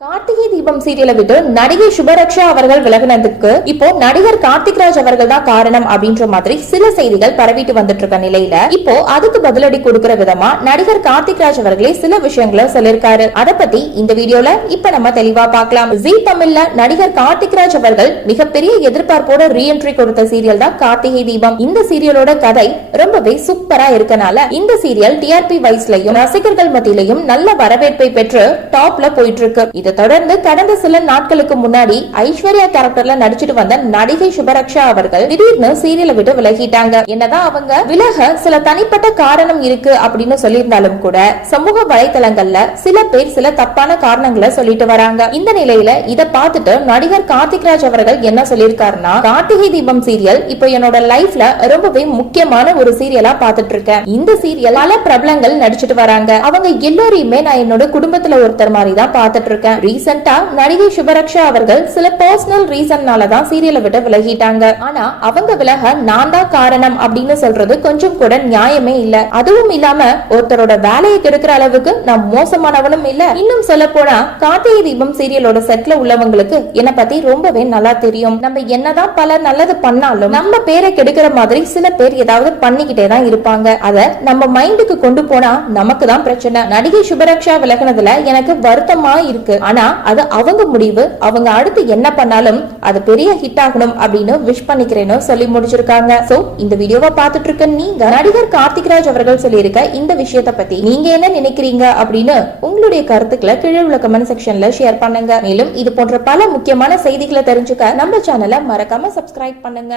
கார்த்திகை தீபம் சீரியலை விட்டு நடிகை சுபரக்ஷா அவர்கள் விலகினதுக்கு இப்போ நடிகர் கார்த்திக் ராஜ் அவர்கள் தான் காரணம் அப்படின்ற மாதிரி சில செய்திகள் பரவிட்டு வந்துட்டு இருக்க நிலையில இப்போ அதுக்கு பதிலடி கொடுக்கிற விதமா நடிகர் கார்த்திக் ராஜ் அவர்களே சில விஷயங்களை சொல்லிருக்காரு அத பத்தி இந்த வீடியோல இப்ப நம்ம தெளிவா பார்க்கலாம். ஜி தமிழ்ல நடிகர் கார்த்திக் ராஜ் அவர்கள் மிகப்பெரிய எதிர்பார்ப்போட ரீஎன்ட்ரி கொடுத்த சீரியல் தான் கார்த்திகை தீபம். இந்த சீரியலோட கதை ரொம்பவே சூப்பரா இருக்கனால இந்த சீரியல் டிஆர்பி வைஸ்லயும் ரசிகர்கள் மத்தியிலையும் நல்ல வரவேற்பை பெற்று டாப்ல போயிட்டு இருக்கு. இதை தொடர்ந்து கடந்த சில நாட்களுக்கு முன்னாடி ஐஸ்வர்யா கேரக்டர்ல நடிச்சிட்டு வந்த நடிகை சுபரக்ஷா அவர்கள் திடீர்னு சீரியலை விட்டு விலகிட்டாங்க. என்னதான் அவங்க விலக சில தனிப்பட்ட காரணம் இருக்கு அப்படின்னு சொல்லியிருந்தாலும் கூட சமூக வலைதளங்கள்ல சில பேர் சில தப்பான காரணங்களை சொல்லிட்டு வராங்க. இந்த நிலையில இத பார்த்துட்டு நடிகர் கார்த்திக் ராஜ் அவர்கள் என்ன சொல்லியிருக்காருன்னா கார்த்திகை தீபம் சீரியல் இப்போ என்னோட லைஃப்ல ரொம்பவே முக்கியமான ஒரு சீரியலா பார்த்துட்டு இருக்கேன். இந்த சீரியல் பல பிரபலங்கள் நடிச்சிட்டு வராங்க. அவங்க எல்லோரையுமே நான் என்னோட குடும்பத்துல ஒருத்தர் மாதிரி தான் பார்த்துட்டு இருக்கேன். ரீசெண்டா நடிகை சுபரக்ஷா அவர்கள் சில பர்சனல் ரீசன்னால தான் சீரியலை விட்டு விலகிட்டாங்க. ஆனா அவங்க விலக நான் தான் காரணம் அப்படின்னு சொல்றது கொஞ்சம் கூட நியாயமே இல்ல. அதுவும் இல்லாம ஒருத்தரோட வேலையை கெடுக்கிற அளவுக்கு நான் மோசமானவனும் இல்ல. இன்னும் சொல்ல போனா கார்த்திகை தீபம் சீரியலோட செட்ல உள்ளவங்களுக்கு என்ன பத்தி ரொம்பவே நல்லா தெரியும். நம்ம என்னதான் பல நல்லது பண்ணாலும் நம்ம பேரை கெடுக்கிற மாதிரி சில பேர் ஏதாவது பண்ணிக்கிட்டே தான் இருப்பாங்க. அத நம்ம மைண்டுக்கு கொண்டு போனா நமக்கு தான் பிரச்சனை. நடிகை சுபரக்ஷா விலகினதுல எனக்கு வருத்தமா இருக்கு. ஆனா அது அவங்க முடிவு அவங்க அடுத்து என்ன பண்ணாலும் அது பெரிய ஹிட் ஆகணும் அப்படின்னு விஷ் பண்ணிக்கிறேன்னு சொல்லி முடிச்சிருக்காங்க. சோ இந்த வீடியோவை பார்த்துட்டு இருக்க நீங்க நடிகர் கார்த்திக் ராஜ் அவர்கள் சொல்லியிருக்க இந்த விஷயத்த பத்தி நீங்க என்ன நினைக்கிறீங்க அப்படின்னு உங்களுடைய கருத்துக்களை கீழே உள்ள கமெண்ட் செக்ஷன்ல ஷேர் பண்ணுங்க. மேலும் இது போன்ற பல முக்கியமான செய்திகளை தெரிஞ்சுக்க நம்ம சேனலை மறக்காம சப்ஸ்கிரைப் பண்ணுங்க.